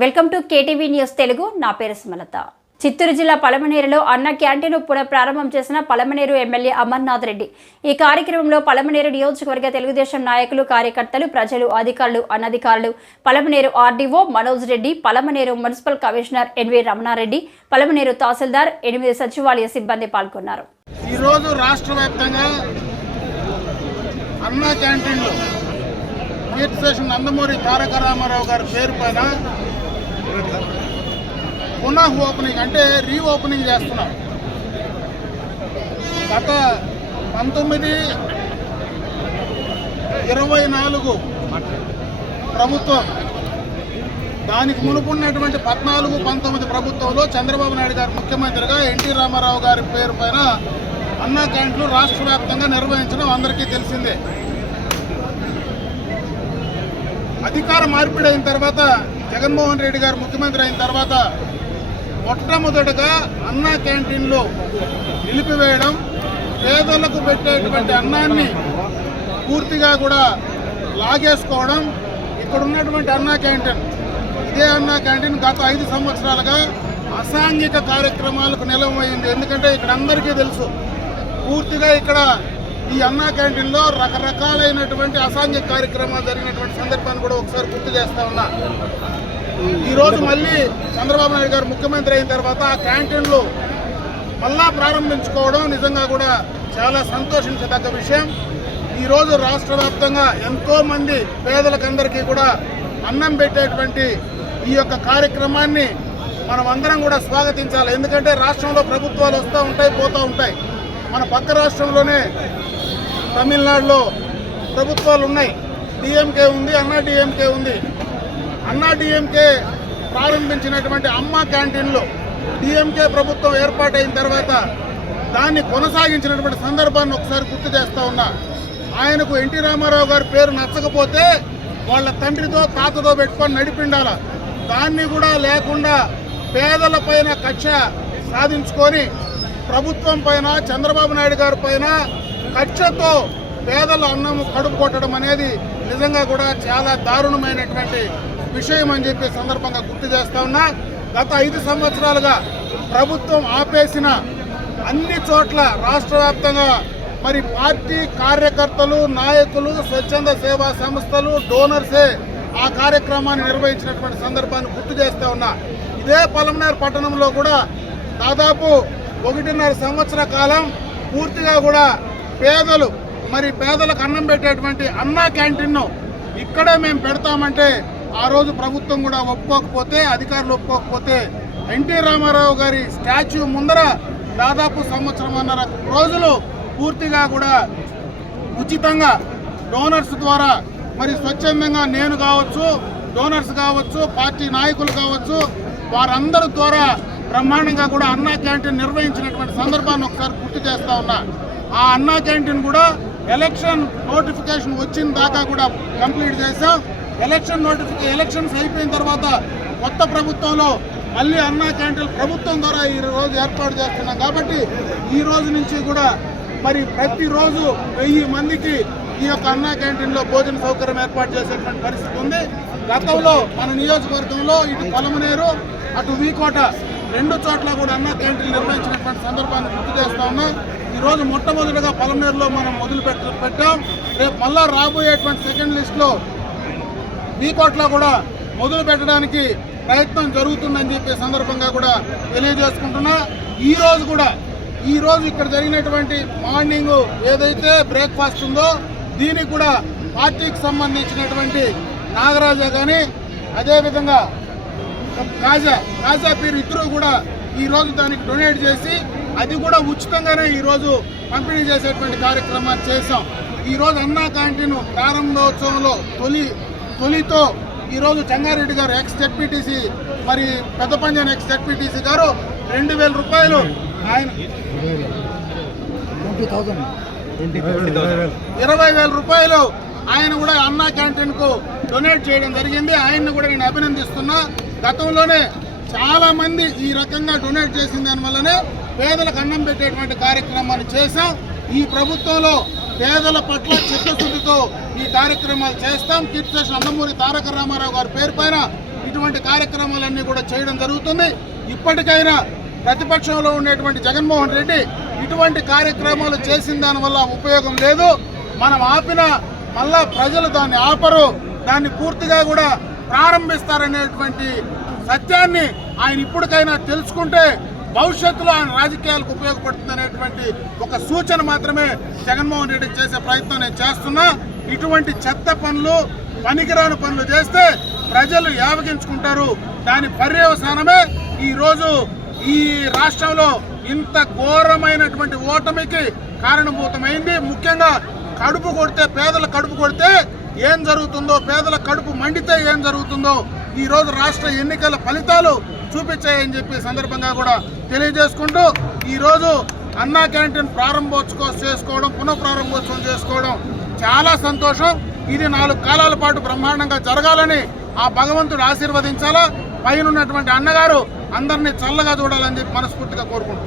Welcome to KTV news Telugu. నా పేరు సుమలత. చిత్తూరు జిల్లా పలమనేరులో అన్న క్యాంటీన్ పునఃప్రారంభం చేసిన పలమనేరు ఎమ్మెల్యే అమర్నాథ్ రెడ్డి. ఈ కార్యక్రమంలో పలమనేరు నియోజకవర్గ తెలుగుదేశం నాయకులు, కార్యకర్తలు, ప్రజలు, అధికారులు, అనధికారులు, Palamaneru RDO Manoj Reddy, Palamaneru municipal commissioner N V Ramanareddy, Palamaneru tahsildar, 8 సచివాలయ సిబ్బంది పాల్గొన్నారు. ఈరోజు రాష్ట్ర వ్యాప్తంగా అన్న క్యాంటీన్లు కీర్తి స్టేషన్ నందమూరి తారక రామారావు గారి పేరు పైన పునః ఓపెనింగ్ అంటే రీఓపెనింగ్ చేస్తున్నాం. గత 19-24 ప్రభుత్వం, దానికి మునుపున్నటువంటి 14-19 ప్రభుత్వంలో చంద్రబాబు నాయుడు గారు ముఖ్యమంత్రిగా ఎన్టీ రామారావు గారి పేరు పైన అన్న క్యాంటీన్లు రాష్ట్ర వ్యాప్తంగా నిర్వహించడం అందరికీ తెలిసిందే. అధికార మార్పిడి అయిన తర్వాత, జగన్మోహన్ రెడ్డి గారు ముఖ్యమంత్రి అయిన తర్వాత మొట్టమొదటగా అన్న క్యాంటీన్లు నిలిపివేయడం, పేదలకు పెట్టేటువంటి అన్నాన్ని పూర్తిగా కూడా లాగేసుకోవడం. ఇక్కడ ఉన్నటువంటి అన్నా క్యాంటీన్, ఇదే అన్నా క్యాంటీన్ గత 5 సంవత్సరాలుగా అసాంఘిక కార్యక్రమాలకు నిలవమైంది. ఎందుకంటే ఇక్కడ అందరికీ తెలుసు, పూర్తిగా ఇక్కడ ఈ అన్నా క్యాంటీన్లో రకరకాలైనటువంటి అసాంఘిక కార్యక్రమాలు జరిగినటువంటి సందర్భాన్ని కూడా ఒకసారి గుర్తు చేస్తా ఉన్నా. ఈరోజు మళ్ళీ చంద్రబాబు నాయుడు గారు ముఖ్యమంత్రి అయిన తర్వాత ఆ క్యాంటీన్లు మళ్ళా ప్రారంభించుకోవడం నిజంగా కూడా చాలా సంతోషించదగ్గ విషయం. ఈరోజు రాష్ట్ర వ్యాప్తంగా ఎంతోమంది పేదలకందరికీ కూడా అన్నం పెట్టేటువంటి ఈ యొక్క కార్యక్రమాన్ని మనం అందరం కూడా స్వాగతించాలి. ఎందుకంటే రాష్ట్రంలో ప్రభుత్వాలు వస్తూ ఉంటాయి, పోతూ ఉంటాయి. మన పక్క రాష్ట్రంలోనే తమిళనాడులో ప్రభుత్వాలు ఉన్నాయి. డిఎంకే ఉంది, అన్నా డిఎంకే ఉంది. అన్నా డిఎంకే ప్రారంభించినటువంటి అమ్మ క్యాంటీన్లో డిఎంకే ప్రభుత్వం ఏర్పాటైన తర్వాత దాన్ని కొనసాగించినటువంటి సందర్భాన్ని ఒకసారి గుర్తు చేస్తూ ఉన్నా. ఆయనకు ఎన్టీ రామారావు గారి పేరు నచ్చకపోతే వాళ్ళ తండ్రితో, తాతతో పెట్టుకొని నడిపిండాల. దాన్ని కూడా లేకుండా పేదల పైన కక్ష సాధించుకొని ప్రభుత్వం పైన, చంద్రబాబు నాయుడు గారి పైన కక్షతో పేదల అన్నం కడుపు కొట్టడం అనేది నిజంగా కూడా చాలా దారుణమైనటువంటి విషయం అని చెప్పి సందర్భంగా గుర్తు చేస్తా ఉన్నా. గత 5 సంవత్సరాలుగా ప్రభుత్వం ఆపేసిన అన్ని చోట్ల రాష్ట్ర వ్యాప్తంగా మరి పార్టీ కార్యకర్తలు, నాయకులు, స్వచ్ఛంద సేవా సంస్థలు, డోనర్సే ఆ కార్యక్రమాన్ని నిర్వహించినటువంటి సందర్భాన్ని గుర్తు చేస్తూ ఉన్నా. ఇదే పలమనేరు పట్టణంలో కూడా దాదాపు 1.5 సంవత్సర కాలం పూర్తిగా కూడా పేదలు, మరి పేదలకు అన్నం పెట్టేటువంటి అన్నా క్యాంటీన్ను ఇక్కడే మేము పెడతామంటే ఆ రోజు ప్రభుత్వం కూడా ఒప్పుకోకపోతే, అధికారులు ఒప్పుకోకపోతే ఎన్టీ రామారావు గారి స్టాచ్యూ ముందర దాదాపు 1.5 రోజులు పూర్తిగా కూడా ఉచితంగా డోనర్స్ ద్వారా, మరి స్వచ్ఛందంగా నేను కావచ్చు, డోనర్స్ కావచ్చు, పార్టీ నాయకులు కావచ్చు, వారందరి ద్వారా బ్రహ్మాండంగా కూడా అన్నా క్యాంటీన్ నిర్వహించినటువంటి సందర్భాన్ని ఒకసారి గుర్తు చేస్తా ఉన్నా. ఆ అన్నా క్యాంటీన్ కూడా ఎలక్షన్ నోటిఫికేషన్ వచ్చిన దాకా కూడా కంప్లీట్ చేసాం. ఎలక్షన్స్ అయిపోయిన తర్వాత కొత్త ప్రభుత్వంలో మళ్ళీ అన్నా క్యాంటీన్ ప్రభుత్వం ద్వారా ఈ రోజు ఏర్పాటు చేస్తున్నాం. కాబట్టి ఈ రోజు నుంచి కూడా మరి ప్రతిరోజు 1000 మందికి ఈ యొక్క అన్నా క్యాంటీన్లో భోజన సౌకర్యం ఏర్పాటు చేసేటువంటి పరిస్థితి ఉంది. గతంలో మన నియోజకవర్గంలో ఇటు పలమనేరు, అటు వీకోట 2 చోట్ల కూడా అన్నా క్యాంటీన్ నిర్వహించినటువంటి సందర్భాన్ని గుర్తు చేస్తా ఉన్నాం. ఈరోజు మొట్టమొదటిగా పలమనేరులో మనం మొదలు పెట్టాం. రేపు మళ్ళా రాబోయేటువంటి సెకండ్ లిస్ట్లో వీకోట్లో కూడా మొదలు పెట్టడానికి ప్రయత్నం జరుగుతుందని చెప్పే సందర్భంగా కూడా తెలియజేసుకుంటున్నా. ఈరోజు ఇక్కడ జరిగినటువంటి మార్నింగ్ ఏదైతే బ్రేక్ఫాస్ట్ ఉందో దీనికి కూడా పార్టీకి సంబంధించినటువంటి నాగరాజా కానీ, అదేవిధంగా కాజా పీరు ఇద్దరు కూడా ఈరోజు దానికి డొనేట్ చేసి అది కూడా ఉచితంగానే ఈరోజు పంపిణీ చేసేటువంటి కార్యక్రమాన్ని చేశాం. ఈరోజు అన్నా క్యాంటీన్ ప్రారంభోత్సవంలో తొలితో ఈరోజు చెంగారెడ్డి గారు ఎక్స్ జెడ్పీటీసీ, మరి పెద్దపంజాన్ ఎక్స్ జెడ్పీటీసీ గారు 20,000 రూపాయలు, ఆయన 20,000 రూపాయలు ఆయన కూడా అన్నా క్యాంటీన్కు డొనేట్ చేయడం జరిగింది. ఆయన్ని కూడా నేను అభినందిస్తున్నా. గతంలోనే చాలా మంది ఈ రకంగా డొనేట్ చేసిన దానివల్లనే పేదలకు అన్నం పెట్టేటువంటి కార్యక్రమాన్ని చేశాం. ఈ ప్రభుత్వంలో పేదల పట్ల చిత్తశుద్ధితో ఈ కార్యక్రమాలు చేస్తాం. కీర్తి స్టేషన్ నందమూరి తారక రామారావు గారి పేరు పైన ఇటువంటి కార్యక్రమాలన్నీ కూడా చేయడం జరుగుతుంది. ఇప్పటికైనా ప్రతిపక్షంలో ఉండేటువంటి జగన్మోహన్ రెడ్డి ఇటువంటి కార్యక్రమాలు చేసిన దానివల్ల ఉపయోగం లేదు. మనం ఆపిన మళ్ళా ప్రజలు దాన్ని ఆపరు, దాన్ని పూర్తిగా కూడా ప్రారంభిస్తారనేటువంటి సత్యాన్ని ఆయన ఇప్పటికైనా తెలుసుకుంటే భవిష్యత్తులో ఆయన రాజకీయాలకు ఉపయోగపడుతుందనేటువంటి ఒక సూచన మాత్రమే జగన్మోహన్ రెడ్డికి చేసే ప్రయత్నం నేను చేస్తున్నా. ఇటువంటి చెత్త పనులు, పనికిరాని పనులు చేస్తే ప్రజలు యావగించుకుంటారు. దాని పర్యవసానమే ఈరోజు ఈ రాష్ట్రంలో ఇంత ఘోరమైనటువంటి ఓటమికి కారణభూతమైంది. ముఖ్యంగా కడుపు కొడితే, పేదల కడుపు కొడితే ఏం జరుగుతుందో, పేదల కడుపు మండితే ఏం జరుగుతుందో ఈరోజు రాష్ట్ర ఎన్నికల ఫలితాలు చూపించాయని చెప్పి సందర్భంగా కూడా తెలియజేసుకుంటూ, ఈరోజు అన్నా క్యాంటీన్ ప్రారంభోత్సవం చేసుకోవడం, పునఃప్రారంభోత్సవం చేసుకోవడం చాలా సంతోషం. ఇది 4 కాలాల పాటు బ్రహ్మాండంగా జరగాలని ఆ భగవంతుడు ఆశీర్వదించాలా. పైన ఉన్నటువంటి అన్నగారు అందరినీ చల్లగా చూడాలని చెప్పి మనస్ఫూర్తిగా కోరుకుంటున్నాను.